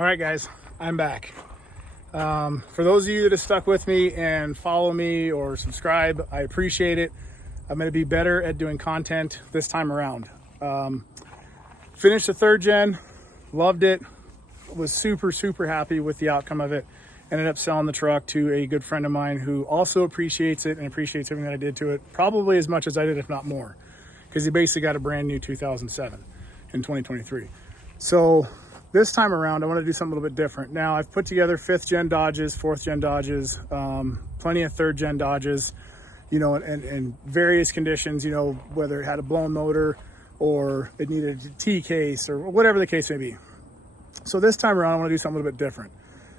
All right, guys, I'm back. For those of you that have stuck with me and follow me or subscribe, I appreciate it. I'm going to be better at doing content this time around. Finished the third gen, loved it, was super happy with the outcome of it. Ended up selling the truck to a good friend of mine who also appreciates it and appreciates everything that I did to it, probably as much as I did, if not more, because he basically got a brand new 2007 in 2023. So this time around, I want to do something a little bit different. Now, I've put together 5th gen Dodges, 4th gen Dodges, plenty of 3rd gen Dodges, you know, in various conditions, you know, whether it had a blown motor or it needed a T case or whatever the case may be. So this time around, I want to do something a little bit different.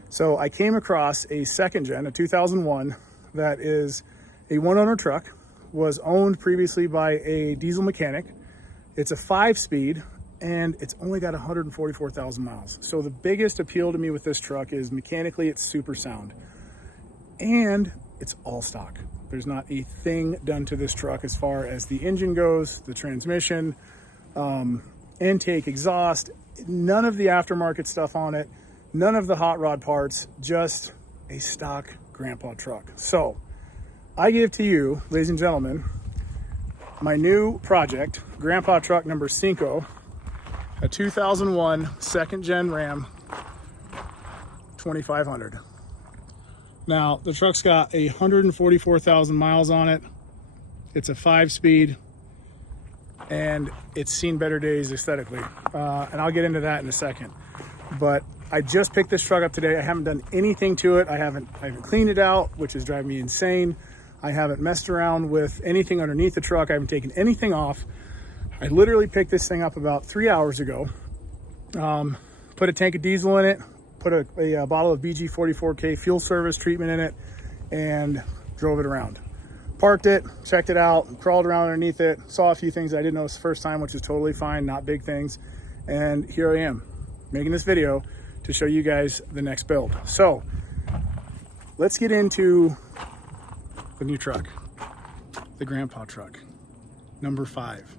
So I came across a 2nd gen, a 2001, that is a one-owner truck, was owned previously by a diesel mechanic. It's a 5-speed, and it's only got 144,000 miles. So the biggest appeal to me with this truck is mechanically it's super sound, and it's all stock. There's not a thing done to this truck as far as the engine goes, the transmission, intake, exhaust, none of the aftermarket stuff on it. None of the hot rod parts, just a stock grandpa truck. So I give to you, ladies and gentlemen, my new project, grandpa truck number 5, a 2001 2nd gen Ram 2500. Now the truck's got 144,000 miles on it. It's a 5-speed and it's seen better days aesthetically. And I'll get into that in a second. But I just picked this truck up today. I haven't done anything to it. I haven't cleaned it out, which is driving me insane. I haven't messed around with anything underneath the truck. I haven't taken anything off. I literally picked this thing up about 3 hours ago. Put a tank of diesel in it, put a bottle of BG44K fuel service treatment in it, and drove it around. Parked it, checked it out, crawled around underneath it, saw a few things I didn't notice the first time, which is totally fine, not big things. And here I am, making this video to show you guys the next build. So let's get into the new truck, the grandpa truck, number 5.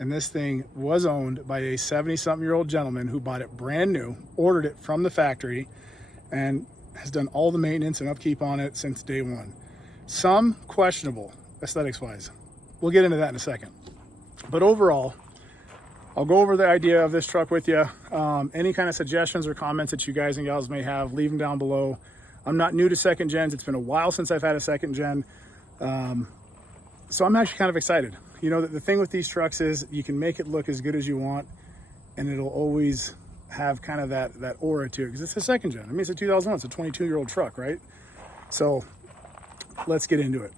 And this thing was owned by a 70-something-year-old gentleman who bought it brand new, ordered it from the factory, and has done all the maintenance and upkeep on it since day one. Some questionable aesthetics-wise. We'll get into that in a second. But overall, I'll go over the idea of this truck with you. Any kind of suggestions or comments that you guys and gals may have, leave them down below. I'm not new to 2nd gens. It's been a while since I've had a 2nd gen. So I'm actually kind of excited. You know, the thing with these trucks is you can make it look as good as you want, and it'll always have kind of that aura to it, because it's a 2nd gen. I mean, it's a 2001, it's a 22-year-old truck, right? So let's get into it.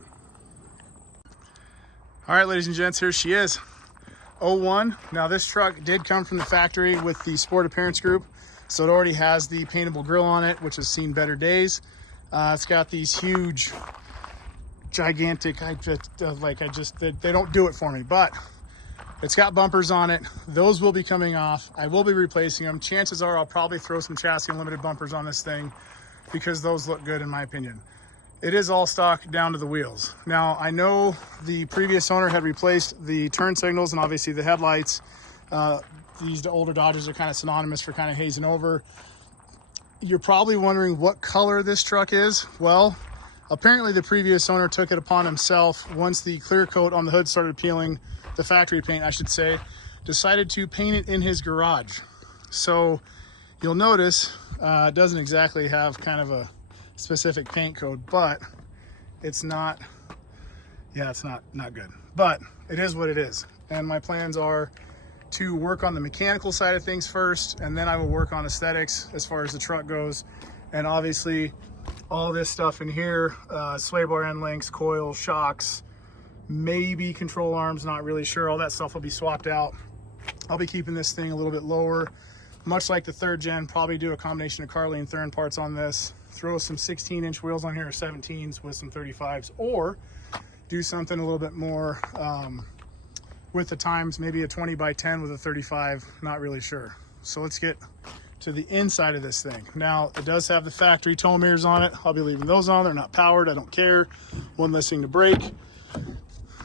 All right, ladies and gents, here she is. 01. Now this truck did come from the factory with the Sport Appearance Group, so it already has the paintable grille on it, which has seen better days. It's got these huge, gigantic, they don't do it for me, but it's got bumpers on it. Those will be coming off. I will be replacing them. Chances are I'll probably throw some chassis unlimited bumpers on this thing because those look good in my opinion. It is all stock down to the wheels. Now, I know the previous owner had replaced the turn signals and obviously the headlights. These older Dodges are kind of synonymous for kind of hazing over. You're probably wondering what color this truck is. Well, apparently the previous owner took it upon himself, once the clear coat on the hood started peeling, the factory paint, I should say, decided to paint it in his garage. So you'll notice it doesn't exactly have kind of a specific paint code, but it's not good, but it is what it is. And my plans are to work on the mechanical side of things first, and then I will work on aesthetics as far as the truck goes. And obviously all this stuff in here, sway bar end links, coils, shocks, maybe control arms, not really sure. All that stuff will be swapped out. I'll be keeping this thing a little bit lower, much like the 3rd gen. Probably do a combination of Carly and Thurn parts on this. Throw some 16-inch wheels on here, or 17s with some 35s, or do something a little bit more with the times, maybe a 20x10 with a 35, not really sure. So let's get to the inside of this thing. Now, it does have the factory tow mirrors on it. I'll be leaving those on. They're not powered, I don't care. One less thing to break.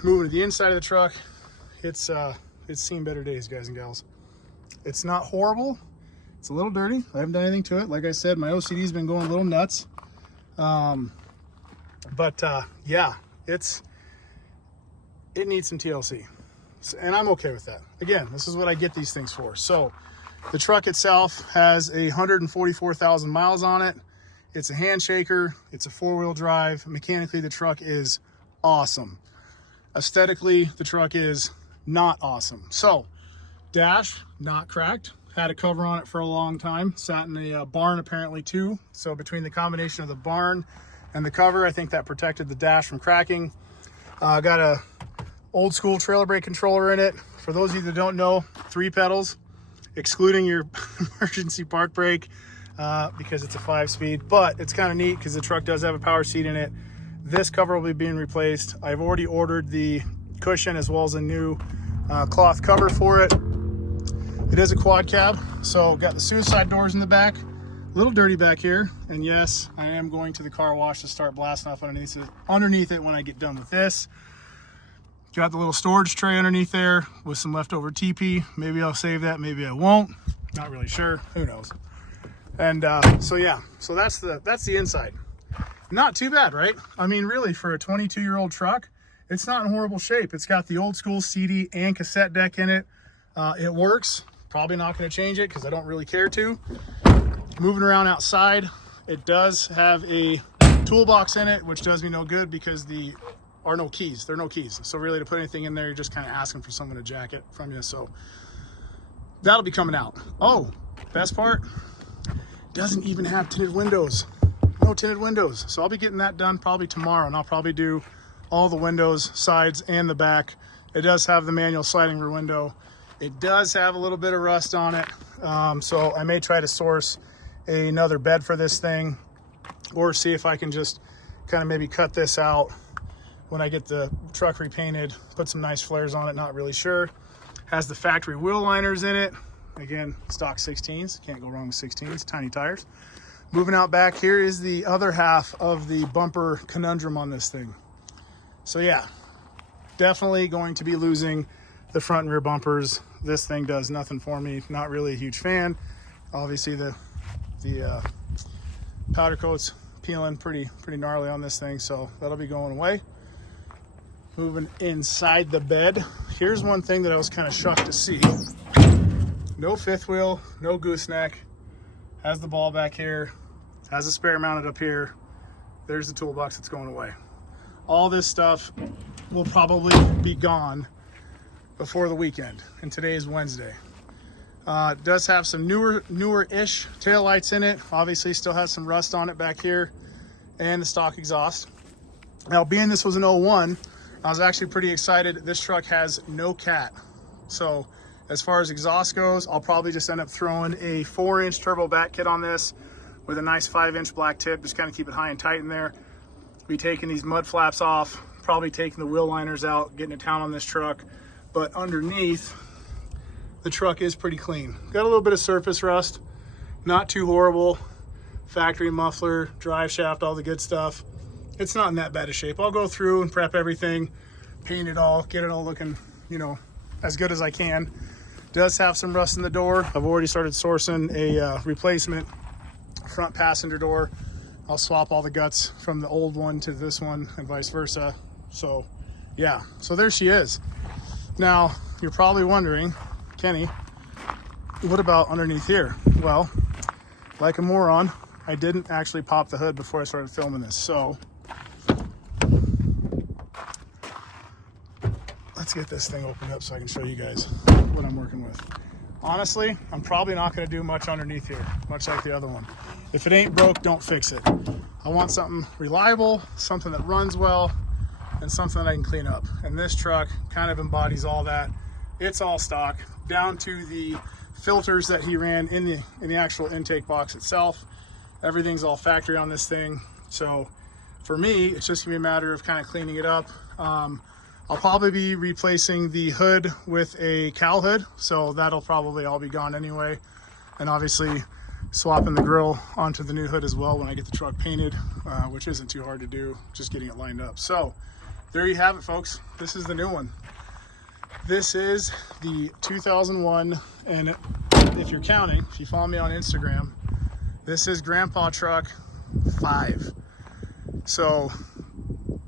Moving to the inside of the truck, it's seen better days, guys and gals. It's not horrible. It's a little dirty. I haven't done anything to it. Like I said, my OCD's been going a little nuts. Yeah, it needs some TLC. And I'm okay with that. Again, this is what I get these things for. So the truck itself has 144,000 miles on it. It's a handshaker. It's a 4-wheel drive. Mechanically, the truck is awesome. Aesthetically, the truck is not awesome. So, dash, not cracked. Had a cover on it for a long time. Sat in a barn apparently too. So between the combination of the barn and the cover, I think that protected the dash from cracking. Got a old school trailer brake controller in it. For those of you that don't know, 3 pedals, excluding your emergency park brake, because it's a 5-speed, but it's kind of neat because the truck does have a power seat in it. This cover will be being replaced. I've already ordered the cushion as well as a new cloth cover for it. It is a quad cab, so got the suicide doors in the back. A little dirty back here, and yes, I am going to the car wash to start blasting off underneath it when I get done with this. Got the little storage tray underneath there with some leftover TP. Maybe I'll save that, maybe I won't. Not really sure, who knows. And so yeah, so that's the inside. Not too bad, right? I mean, really, for a 22-year-old truck, it's not in horrible shape. It's got the old school CD and cassette deck in it. It works. Probably not going to change it because I don't really care to. Moving around outside, it does have a toolbox in it, which does me no good because there are no keys. So really, to put anything in there, you're just kind of asking for someone to jack it from you. So that'll be coming out. Oh, best part, doesn't even have tinted windows. No tinted windows. So I'll be getting that done probably tomorrow, and I'll probably do all the windows, sides and the back. It does have the manual sliding rear window. It does have a little bit of rust on it. So I may try to source another bed for this thing, or see if I can just kind of maybe cut this out when I get the truck repainted, put some nice flares on it, not really sure. Has the factory wheel liners in it. Again, stock 16s, can't go wrong with 16s, tiny tires. Moving out back, here is the other half of the bumper conundrum on this thing. So yeah, definitely going to be losing the front and rear bumpers. This thing does nothing for me. Not really a huge fan. Obviously the powder coat's peeling pretty gnarly on this thing, so that'll be going away. Moving inside the bed, here's one thing that I was kind of shocked to see. No fifth wheel, no gooseneck. Has the ball back here, has a spare mounted up here. There's the toolbox that's going away. All this stuff will probably be gone before the weekend, and today is Wednesday. It does have some newer-ish taillights in it. Obviously still has some rust on it back here, and the stock exhaust. Now, being this was an 01, I was actually pretty excited. This truck has no cat. So as far as exhaust goes, I'll probably just end up throwing a 4-inch turbo bat kit on this with a nice 5-inch black tip, just kind of keep it high and tight in there. Be taking these mud flaps off, probably taking the wheel liners out, getting it down on this truck. But underneath, the truck is pretty clean. Got a little bit of surface rust, not too horrible. Factory muffler, drive shaft, all the good stuff. It's not in that bad a shape. I'll go through and prep everything, paint it all, get it all looking, as good as I can. Does have some rust in the door. I've already started sourcing a replacement front passenger door. I'll swap all the guts from the old one to this one and vice versa. So yeah, so there she is. Now, you're probably wondering, Kenny, what about underneath here? Well, like a moron, I didn't actually pop the hood before I started filming this. So let's get this thing opened up so I can show you guys what I'm working with. Honestly, I'm probably not going to do much underneath here, much like the other one. If it ain't broke, don't fix it. I want something reliable, something that runs well, and something that I can clean up. And this truck kind of embodies all that. It's all stock, down to the filters that he ran in the actual intake box itself. Everything's all factory on this thing. So for me, it's just gonna be a matter of kind of cleaning it up. I'll probably be replacing the hood with a cowl hood, so that'll probably all be gone anyway. And obviously swapping the grill onto the new hood as well when I get the truck painted, which isn't too hard to do, just getting it lined up. So there you have it, folks. This is the new one. This is the 2001, and if you're counting, if you follow me on Instagram, this is Grandpa Truck 5. So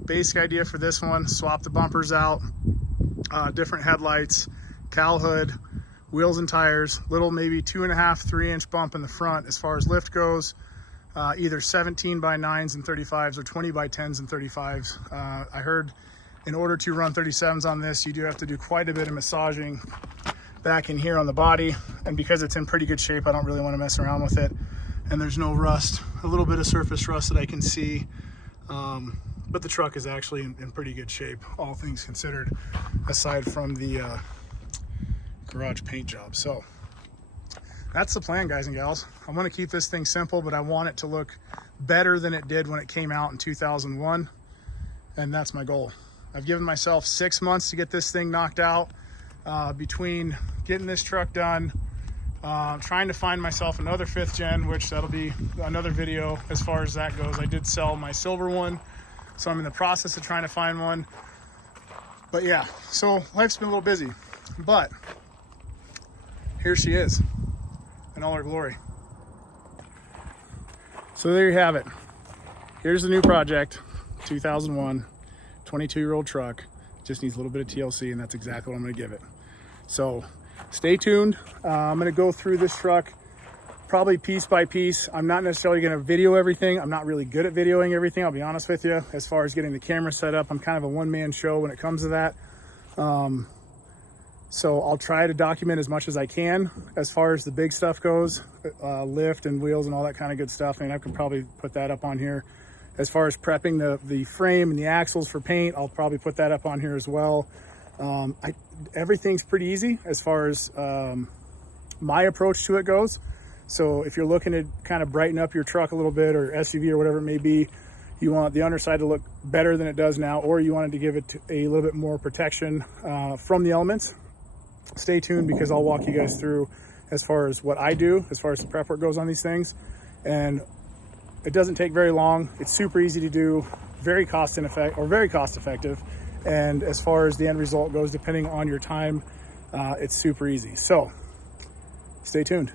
basic idea for this one, swap the bumpers out, different headlights, cowl hood, wheels and tires, little maybe 2.5, 3 inch bump in the front as far as lift goes, either 17 by 9s and 35s or 20 by 10s and 35s. I heard in order to run 37s on this, you do have to do quite a bit of massaging back in here on the body. And because it's in pretty good shape, I don't really want to mess around with it. And there's no rust, a little bit of surface rust that I can see. But the truck is actually in pretty good shape, all things considered, aside from the garage paint job. So that's the plan, guys and gals. I want to keep this thing simple, but I want it to look better than it did when it came out in 2001. And that's my goal. I've given myself 6 months to get this thing knocked out, between getting this truck done, trying to find myself another 5th gen, which that'll be another video as far as that goes. I did sell my silver one, so I'm in the process of trying to find one. But yeah, so life's been a little busy, but here she is in all her glory. So there you have it. Here's the new project, 2001, 22-year-old truck. Just needs a little bit of TLC, and that's exactly what I'm gonna give it. So stay tuned. I'm gonna go through this truck probably piece by piece. I'm not necessarily gonna video everything. I'm not really good at videoing everything, I'll be honest with you. As far as getting the camera set up, I'm kind of a one-man show when it comes to that. So I'll try to document as much as I can as far as the big stuff goes, lift and wheels and all that kind of good stuff. And I could probably put that up on here. As far as prepping the frame and the axles for paint, I'll probably put that up on here as well. Everything's pretty easy as far as my approach to it goes. So if you're looking to kind of brighten up your truck a little bit, or SUV or whatever it may be, you want the underside to look better than it does now, or you wanted to give it a little bit more protection from the elements, stay tuned, because I'll walk you guys through as far as what I do, as far as the prep work goes on these things. And it doesn't take very long. It's super easy to do, very cost effective. And as far as the end result goes, depending on your time, it's super easy. So stay tuned.